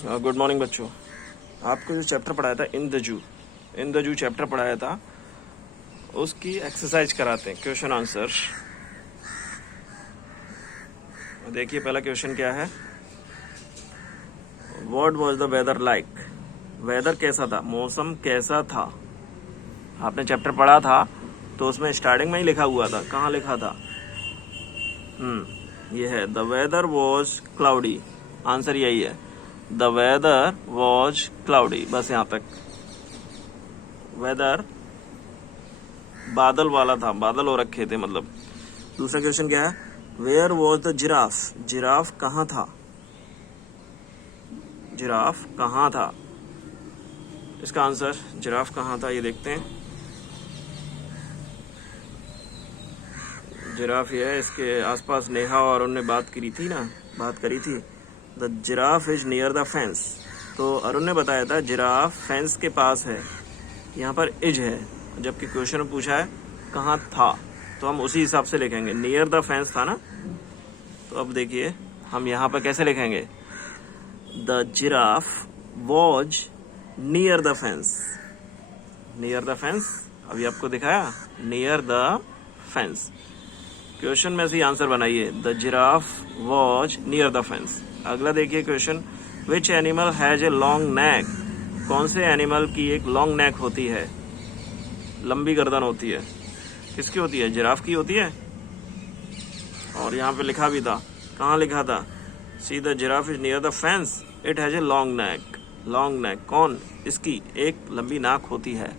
Good morning बच्चों। आपको जो चैप्टर पढ़ाया था इन द जू चैप्टर पढ़ाया था, उसकी एक्सरसाइज कराते हैं, क्वेश्चन आंसर। देखिए पहला क्वेश्चन क्या है। What was the weather like. Weather कैसा था, मौसम कैसा था। आपने चैप्टर पढ़ा था तो उसमें स्टार्टिंग में ही लिखा हुआ था। कहाँ लिखा था? ये है the weather was cloudy. Answer यही है, द वेदर वॉज क्लाउडी। बस यहाँ तक। वेदर बादल वाला था, बादल हो रखे थे मतलब। दूसरा क्वेश्चन क्या है, where was the giraffe. Giraffe कहाँ था, जिराफ कहाँ था। इसका आंसर जिराफ कहाँ था ये देखते हैं। जिराफ ये है, इसके आसपास नेहा और उन्होंने बात करी थी। The giraffe is near the fence. तो अरुण ने बताया था जिराफ फेंस के पास है, यहाँ पर इज है, जबकि क्वेश्चन में पूछा है कहाँ था, तो हम उसी हिसाब से लिखेंगे। नियर द फेंस था ना, तो अब देखिए हम यहाँ पर कैसे लिखेंगे। The giraffe was near the fence. Near the fence अभी आपको दिखाया, नियर द फेंस। क्वेश्चन में से ही आंसर बनाइए, the giraffe was near the fence. अगला देखिए question, which animal has a long neck. कौन से एनिमल की एक लॉन्ग नेक होती है, लंबी गर्दन होती है। किसकी होती है, जिराफ की होती है। और यहाँ पे लिखा भी था, कहाँ लिखा था, see the giraffe is near the fence, it has a long neck. Long neck कौन, इसकी एक लंबी नाक होती है।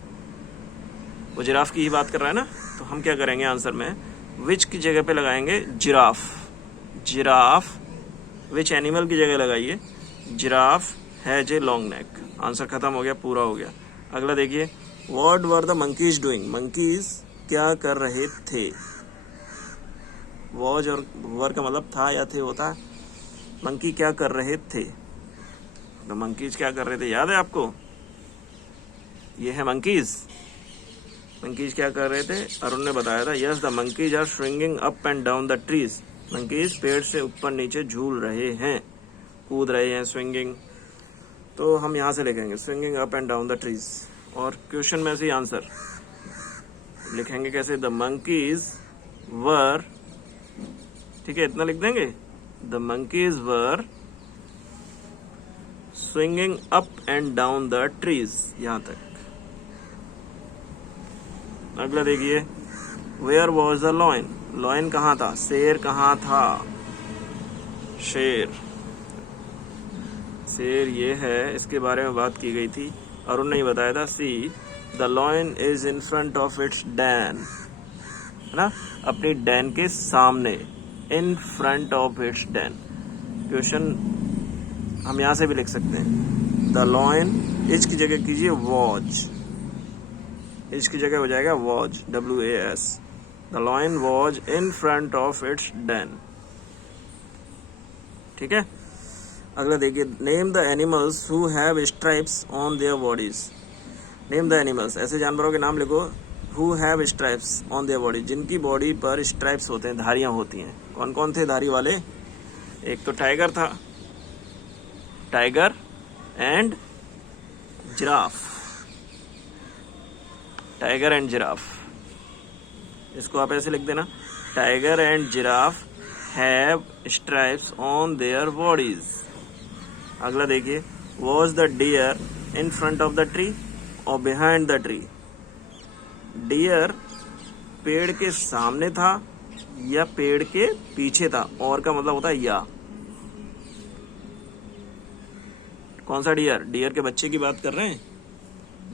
वो जिराफ की ही बात कर रहा है ना, तो हम क्या करेंगे आंसर में, विच की जगह पे लगाएंगे जिराफ। जिराफ विच एनिमल की जगह लगाइए, giraffe has a long neck. Answer खत्म हो गया, पूरा हो गया। अगला देखिए, what were the monkeys doing. Monkeys क्या कर रहे थे। वॉज और वर का मतलब था या थे होता है। मंकी क्या कर रहे थे, तो मंकीज क्या कर रहे थे याद है आपको, ये है मंकीज। मंकीज क्या कर रहे थे, अरुण ने बताया था। Yes the monkeys are swinging up and down the trees. Monkeys पेड़ से ऊपर नीचे झूल रहे हैं, कूद रहे हैं, स्विंगिंग। तो हम यहाँ से लिखेंगे swinging up and down the trees. और क्वेश्चन में से आंसर लिखेंगे कैसे, द मंकीज वर, ठीक है इतना लिख देंगे, the monkeys were swinging up and down the trees, यहाँ तक। अगला देखिए, where was the lion. Lion कहाँ था, शेर कहाँ था। शेर, शेर ये है, इसके बारे में बात की गई थी, अरुण ने ही बताया था। See the lion is in front of its Dan, है ना, अपनी डैन के सामने, इन front of its Dan. Question हम यहाँ से भी लिख सकते हैं, द लॉयन, इज की जगह कीजिए वॉज, इज की जगह हो जाएगा was, WAS। The lion was in front of its Dan, ठीक है। अगला देखिए, name the animals who have stripes on their bodies. Name the animals, ऐसे जानवरों के नाम लिखो, who have stripes on their body, जिनकी बॉडी पर स्ट्राइप्स होते हैं, धारियां होती हैं। कौन कौन थे धारी वाले, एक तो टाइगर था, tiger and giraffe. Tiger and giraffe, इसको आप ऐसे लिख देना, tiger and giraffe have stripes on their bodies. अगला देखिए, was the deer in front of the tree और बिहाइंड द ट्री। डियर पेड़ के सामने था या पेड़ के पीछे था, और का मतलब होता है या। कौन सा डियर, डियर के बच्चे की बात कर रहे हैं,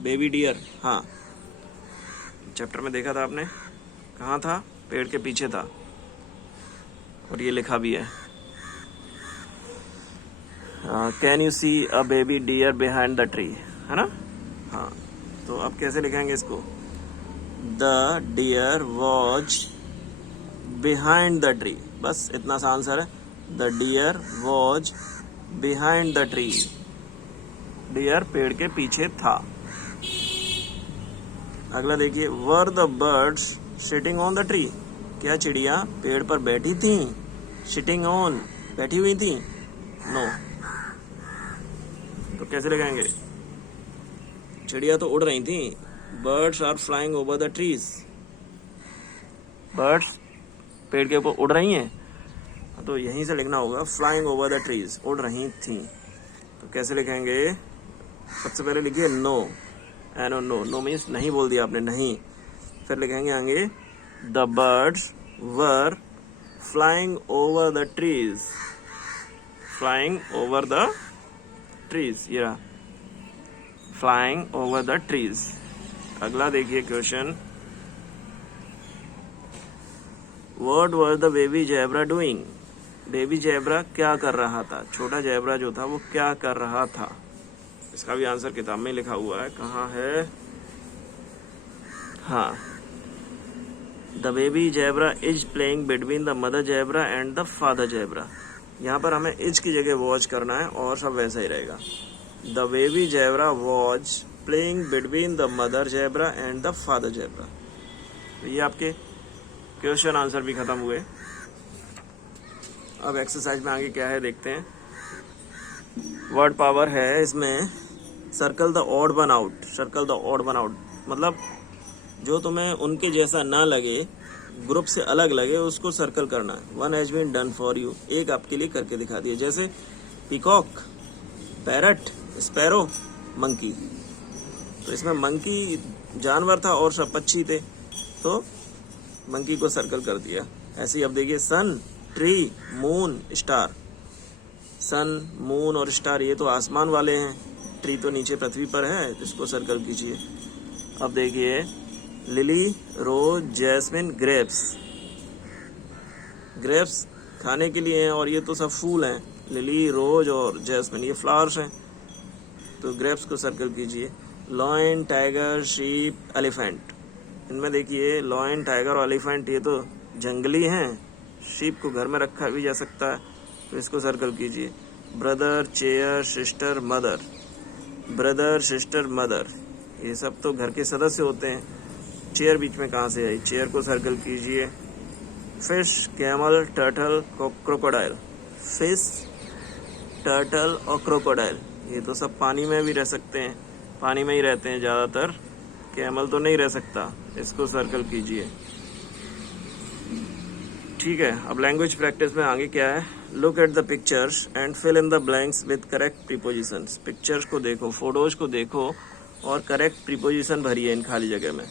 बेबी डियर। हाँ, चैप्टर में देखा था आपने, कहाँ था, पेड़ के पीछे था, और ये लिखा भी है, can you see a baby deer behind the tree, है ना। हाँ, तो अब कैसे लिखेंगे इसको, the deer was behind the tree, बस इतना सा आंसर है, the deer was behind the tree. Deer पेड़ के पीछे था। अगला देखिए, were the birds sitting on the tree. क्या चिड़िया पेड़ पर बैठी थी, सिटिंग ऑन बैठी हुई थी, नो। तो कैसे लिखेंगे? चिड़िया तो उड़ रही थी, birds are flying over the trees. Birds पेड़ के ऊपर उड़ रही हैं, तो यहीं से लिखना होगा फ्लाइंग ओवर द ट्रीज, उड़ रही थी। तो कैसे लिखेंगे? सबसे पहले लिखिए नो, एनो, नो, नो मीन्स नहीं बोल दिया आपने, नहीं। फिर लिखेंगे आगे the birds were flying over the trees, flying over the trees, ये रहा फ्लाइंग ओवर द ट्रीज। अगला देखिए question, what was the baby zebra doing? Baby zebra क्या कर रहा था? छोटा जेब्रा जो था वो क्या कर रहा था? इसका भी आंसर किताब में लिखा हुआ है, कहाँ है? हाँ, the baby zebra is playing between the mother zebra and the father zebra. यहाँ पर हमें इज की जगह वॉच करना है और सब वैसा ही रहेगा। The baby zebra watch playing between the mother zebra and the father zebra. तो ये आपके क्वेश्चन आंसर भी खत्म हुए। अब एक्सरसाइज में आगे क्या है देखते हैं। वर्ड पावर है इसमें, circle the odd one out. Circle the odd one out मतलब जो तुम्हें उनके जैसा ना लगे, ग्रुप से अलग लगे, उसको सर्कल करना है। One has been done for you, एक आपके लिए करके दिखा दिया। जैसे पीकॉक, पैरट, स्पैरो, मंकी। तो इसमें मंकी जानवर था और सब पक्षी थे, तो मंकी को सर्कल कर दिया। ऐसे ही अब देखिए सन, ट्री, मून, स्टार। सन, मून और स्टार ये तो आसमान वाले हैं, ट्री तो नीचे पृथ्वी पर है, इसको सर्कल कीजिए। अब देखिए लिली, रोज, जैस्मिन, ग्रेप्स। ग्रेप्स खाने के लिए हैं और ये तो सब फूल हैं। लिली, रोज और जैस्मिन ये फ्लावर्स हैं, तो ग्रेप्स को सर्कल कीजिए। Lion, tiger, sheep, elephant. इनमें देखिए लॉयन, टाइगर और एलिफेंट ये तो जंगली हैं, शीप को घर में रखा भी जा सकता है, तो इसको सर्कल कीजिए। Brother, chair, sister, mother. Brother, sister, mother ये सब तो घर के सदस्य होते हैं। चेयर बीच में कहाँ से आई? चेयर को सर्कल कीजिए। Fish, camel, turtle, crocodile. Fish, turtle और क्रोकोडाइल ये तो सब पानी में भी रह सकते हैं, पानी में ही रहते हैं ज़्यादातर। कैमल तो नहीं रह सकता, इसको सर्कल कीजिए। ठीक है, अब लैंग्वेज प्रैक्टिस में आगे क्या है। Look at the pictures and fill in the blanks with correct prepositions. Pictures को देखो, फोटोज को देखो और करेक्ट प्रीपोजिशन भरिए इन खाली जगह में।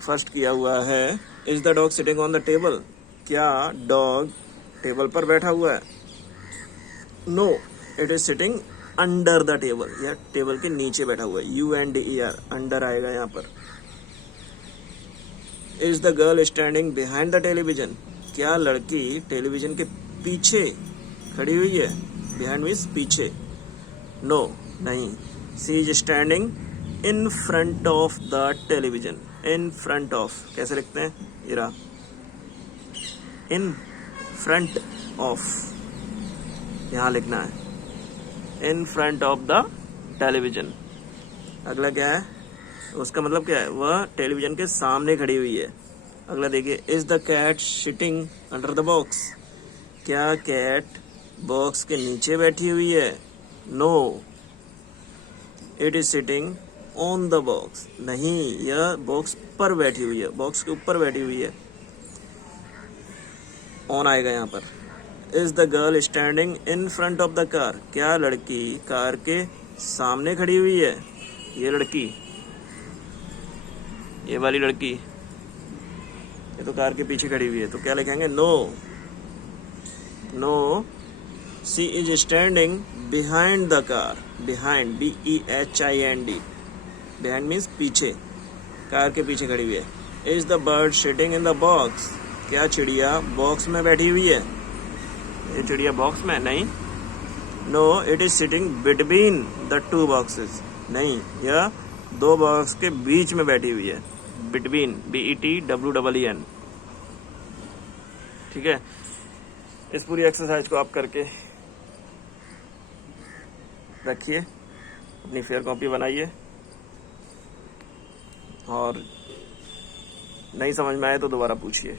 फर्स्ट किया हुआ है, is the dog sitting on the table? क्या डॉग टेबल पर बैठा हुआ है? No, it is sitting under the table, या टेबल के नीचे बैठा हुआ है। UNDER, अंडर आएगा यहाँ पर। Is the girl standing behind the television? क्या लड़की टेलीविजन के पीछे खड़ी हुई है? बिहाइंड मीन्स पीछे। नो, नहीं। She is standing in front of the television. In front of कैसे लिखते हैं? ये रहा, इन फ्रंट ऑफ, यहाँ लिखना है इन फ्रंट ऑफ द टेलीविजन। अगला क्या है? उसका मतलब क्या है? वह टेलीविजन के सामने खड़ी हुई है। अगला देखिए, is the cat sitting under the box? क्या कैट बॉक्स के नीचे बैठी हुई है? No, it is sitting on the box. नहीं, यह बॉक्स पर बैठी हुई है, बॉक्स के ऊपर बैठी हुई है। ऑन आएगा यहाँ पर। Is the girl standing in front of the car? क्या लड़की कार के सामने खड़ी हुई है? ये लड़की, ये वाली लड़की, ये तो कार के पीछे खड़ी हुई है, तो क्या लिखेंगे? No, no, she is standing behind the car. Behind, BEHIND, behind means पीछे, कार के पीछे खड़ी हुई है। Is the bird sitting in the box? क्या चिड़िया बॉक्स में बैठी हुई है? ये चिड़िया बॉक्स में नहीं। No, it is sitting between the two boxes. नहीं, यह दो बॉक्स के बीच में बैठी हुई है। Between, BETWEEN। ठीक है, इस पूरी एक्सरसाइज को आप करके रखिए, अपनी फेयर कॉपी बनाइए, और नहीं समझ में आए तो दोबारा पूछिए।